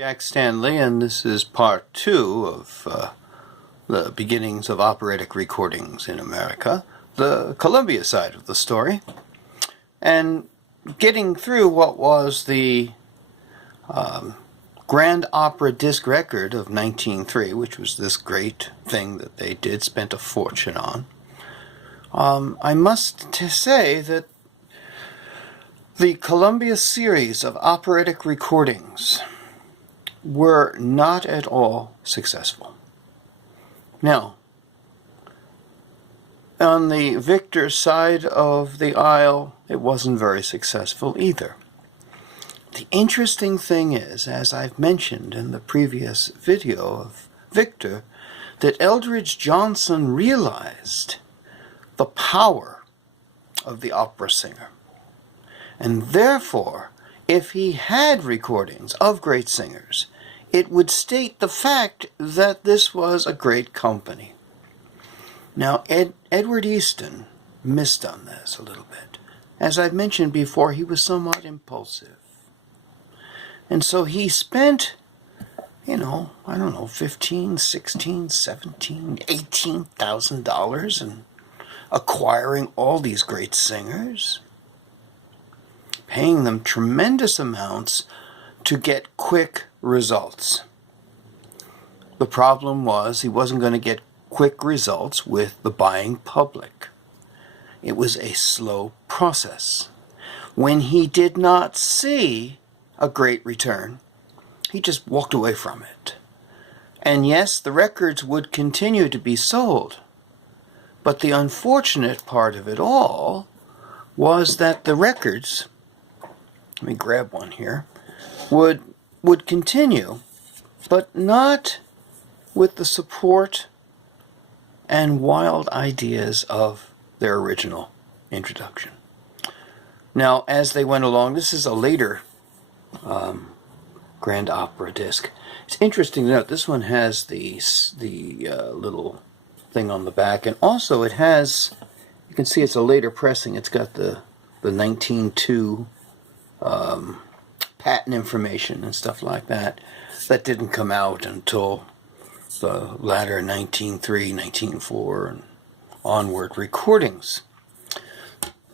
Jack Stanley, and this is part 2 of the beginnings of operatic recordings in America, the Columbia side of the story, and getting through what was the Grand Opera disc record of 1903, which was this great thing that they did, spent a fortune on. I must say that the Columbia series of operatic recordings were not at all successful. Now, on the Victor side of the aisle, it wasn't very successful either. The interesting thing is, as I've mentioned in the previous video of Victor, that Eldridge Johnson realized the power of the opera singer. And therefore, if he had recordings of great singers, it would state the fact that this was a great company. Now, Edward Easton missed on this a little bit. As I've mentioned before, he was somewhat impulsive. And so he spent, I don't know, $15,000, $16,000, $17,000, $18,000 in acquiring all these great singers, paying them tremendous amounts to get quick results. The problem was he wasn't going to get quick results with the buying public. It was a slow process. When he did not see a great return, he just walked away from it. And yes, the records would continue to be sold, but the unfortunate part of it all was that the records, let me grab one here, would continue, but not with the support and wild ideas of their original introduction. Now, as they went along, this is a later Grand Opera disc. It's interesting to note this one has the little thing on the back, and also it has, you can see it's a later pressing. It's got the 1902 patent information and stuff like that. That didn't come out until the latter 1903, 1904, and onward recordings.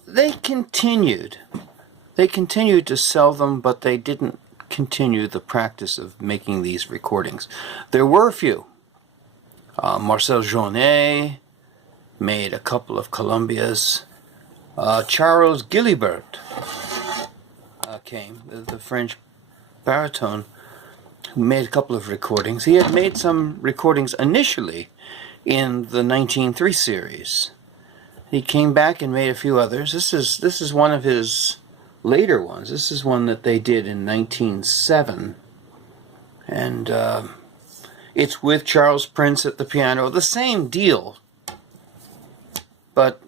They continued to sell them, but they didn't continue the practice of making these recordings. There were a few. Marcel Jaunet made a couple of Columbias. Charles Gillibert came, the French baritone, who made a couple of recordings. He had made some recordings initially in the 1903 series. He came back and made a few others. This is one of his later ones. This is one that they did in 1907. And it's with Charles Prince at the piano. The same deal, but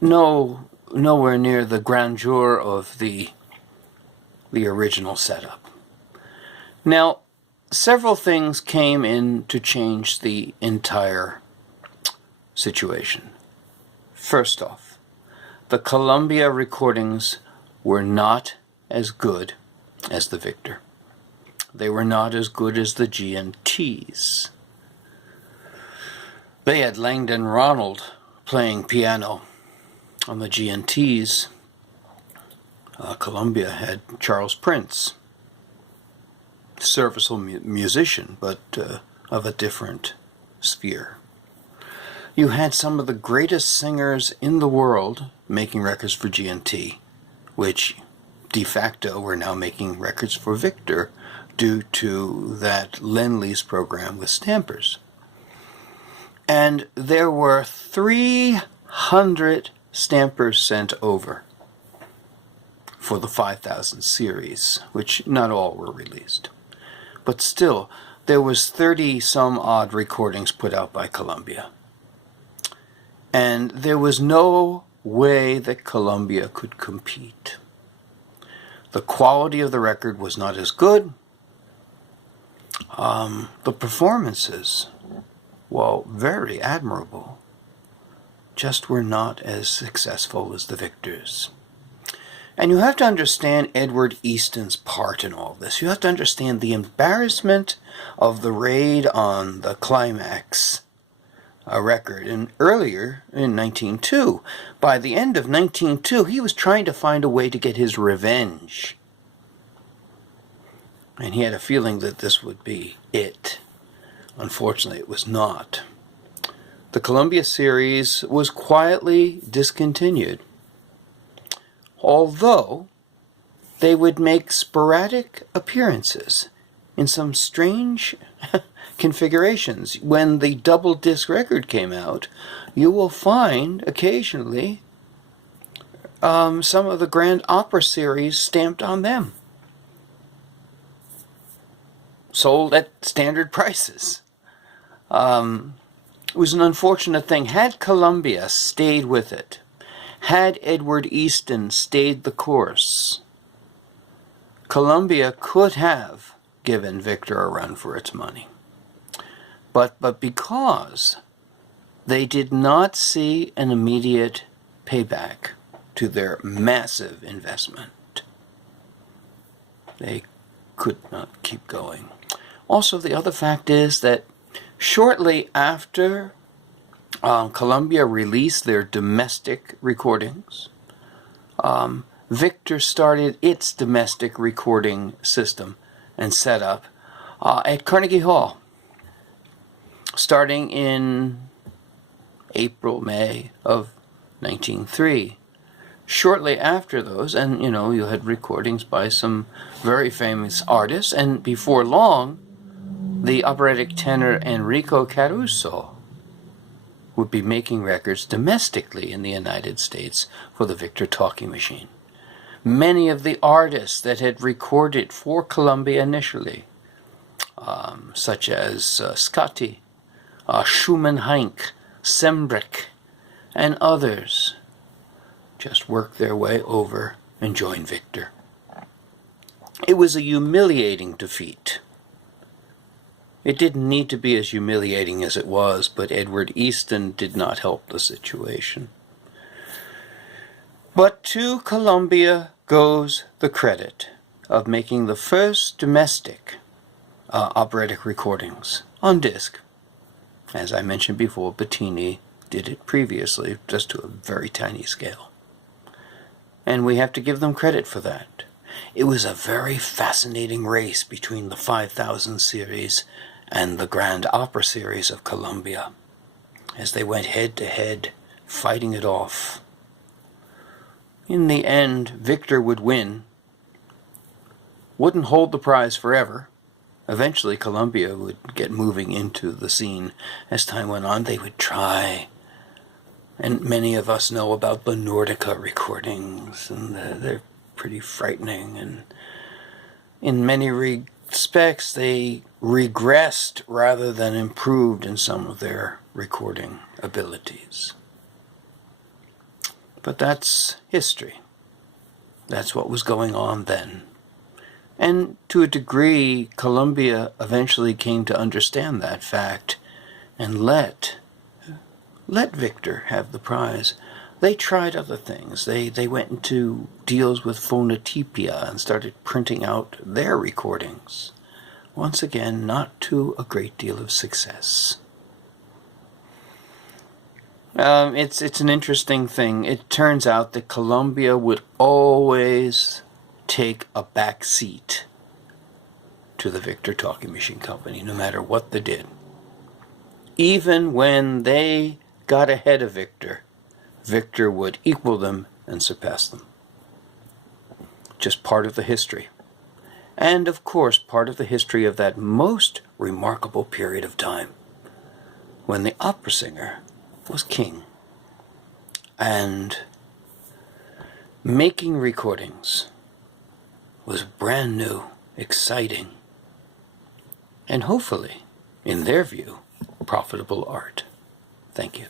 nowhere near the grandeur of the original setup. Now, several things came in to change the entire situation. First off, the Columbia recordings were not as good as the Victor. They were not as good as the G&Ts. They had Langdon Ronald playing piano on the G&Ts. Columbia had Charles Prince, serviceable musician, but of a different sphere. You had some of the greatest singers in the world making records for G&T, which de facto were now making records for Victor due to that Lend-Lease program with Stampers. And there were 300 Stampers sent over for the 5000 series, which not all were released. But still, there was 30-some odd recordings put out by Columbia. And there was no way that Columbia could compete. The quality of the record was not as good. The performances, while very admirable, just were not as successful as the Victors. And you have to understand Edward Easton's part in all this. You have to understand the embarrassment of the raid on the Climax record. And earlier, in 1902, by the end of 1902, he was trying to find a way to get his revenge. And he had a feeling that this would be it. Unfortunately, it was not. The Columbia series was quietly discontinued, although they would make sporadic appearances in some strange configurations. When the double disc record came out, you will find occasionally some of the Grand Opera series stamped on them, sold at standard prices. It was an unfortunate thing. Had Columbia stayed with it, had Edward Easton stayed the course, Columbia could have given Victor a run for its money. But because they did not see an immediate payback to their massive investment, they could not keep going. Also, the other fact is that shortly after Columbia released their domestic recordings, Victor started its domestic recording system and setup at Carnegie Hall, starting in April, May of 1903. Shortly after those, and you had recordings by some very famous artists, and before long, the operatic tenor Enrico Caruso would be making records domestically in the United States for the Victor talking machine. Many of the artists that had recorded for Columbia initially, such as Scotti, Schumann-Heink, Sembrich, and others, just worked their way over and joined Victor. It was a humiliating defeat. It didn't need to be as humiliating as it was, but Edward Easton did not help the situation. But to Columbia goes the credit of making the first domestic operatic recordings on disc. As I mentioned before, Bettini did it previously, just to a very tiny scale. And we have to give them credit for that. It was a very fascinating race between the 5000 series and the Grand Opera series of Columbia, as they went head-to-head, fighting it off. In the end, Victor would win, wouldn't hold the prize forever. Eventually, Columbia would get moving into the scene. As time went on, they would try. And many of us know about the Nordica recordings, and they're pretty frightening. And in many respects, they regressed rather than improved in some of their recording abilities. But that's history. That's what was going on then. And to a degree, Columbia eventually came to understand that fact and let Victor have the prize. They tried other things. They went into deals with Phonotopia and started printing out their recordings. Once again, not to a great deal of success. It's an interesting thing. It turns out that Columbia would always take a back seat to the Victor Talking Machine Company, no matter what they did. Even when they got ahead of Victor, Victor would equal them and surpass them. Just part of the history. And, of course, part of the history of that most remarkable period of time when the opera singer was king. And making recordings was brand new, exciting, and hopefully, in their view, profitable art. Thank you.